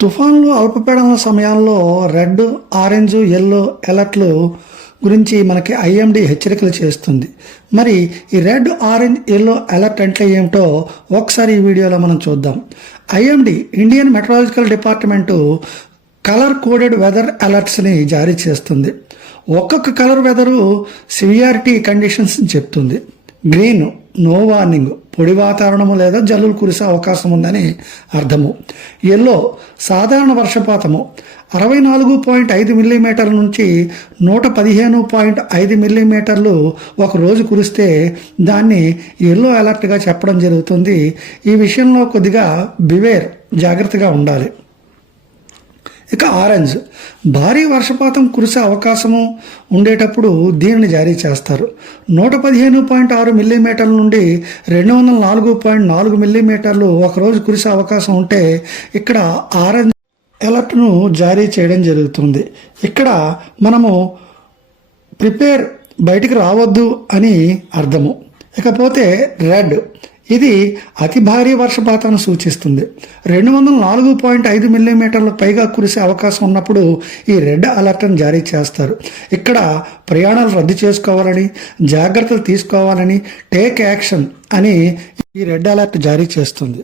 తుఫాన్లు, అల్పపీడనాల సమయాల్లో red, orange, yellow అలర్ట్లు గురించి మనకి ఐఎండీ హెచ్చరికలు చేస్తుంది. మరి ఈ రెడ్, ఆరెంజ్, యెల్లో అలర్ట్ అంటే ఏమిటో ఒకసారి ఈ వీడియోలో మనం చూద్దాం. IMD Indian meteorological department colour coded weather అలర్ట్స్ని జారీ చేస్తుంది. ఒక్కొక్క కలర్ వెదరు సివియారిటీ కండిషన్స్ చెప్తుంది. గ్రీన్ నో వార్నింగ్, పొడి వాతావరణము లేదా జల్లులు కురిసే అవకాశం ఉందని అర్థము. ఎల్లో సాధారణ వర్షపాతము 64.5 మిల్లీమీటర్ల నుంచి 115.5 మిల్లీమీటర్లు ఒక రోజు కురిస్తే దాన్ని ఎల్లో అలర్ట్గా చెప్పడం జరుగుతుంది. ఈ విషయంలో కొద్దిగా బివేర్, జాగ్రత్తగా ఉండాలి. ఇక ఆరెంజ్ భారీ వర్షపాతం కురిసే అవకాశము ఉండేటప్పుడు దీనిని జారీ చేస్తారు. 115.6 మిల్లీమీటర్ల నుండి 204.4 మిల్లీమీటర్లు ఒకరోజు కురిసే అవకాశం ఉంటే ఇక్కడ ఆరెంజ్ అలర్ట్ను జారీ చేయడం జరుగుతుంది. ఇక్కడ మనము ప్రిపేర్, బయటికి రావద్దు అని అర్థము. ఇకపోతే రెడ్, ఇది అతి భారీ వర్షపాతాన్ని సూచిస్తుంది. 204.5 మిల్లీమీటర్లకు పైగా కురిసే అవకాశం ఉన్నప్పుడు ఈ రెడ్ అలర్ట్ని జారీ చేస్తారు. ఇక్కడ ప్రయాణాలు రద్దు చేసుకోవాలని, జాగ్రత్తలు తీసుకోవాలని, టేక్ యాక్షన్ అని ఈ రెడ్ అలర్ట్ జారీ చేస్తుంది.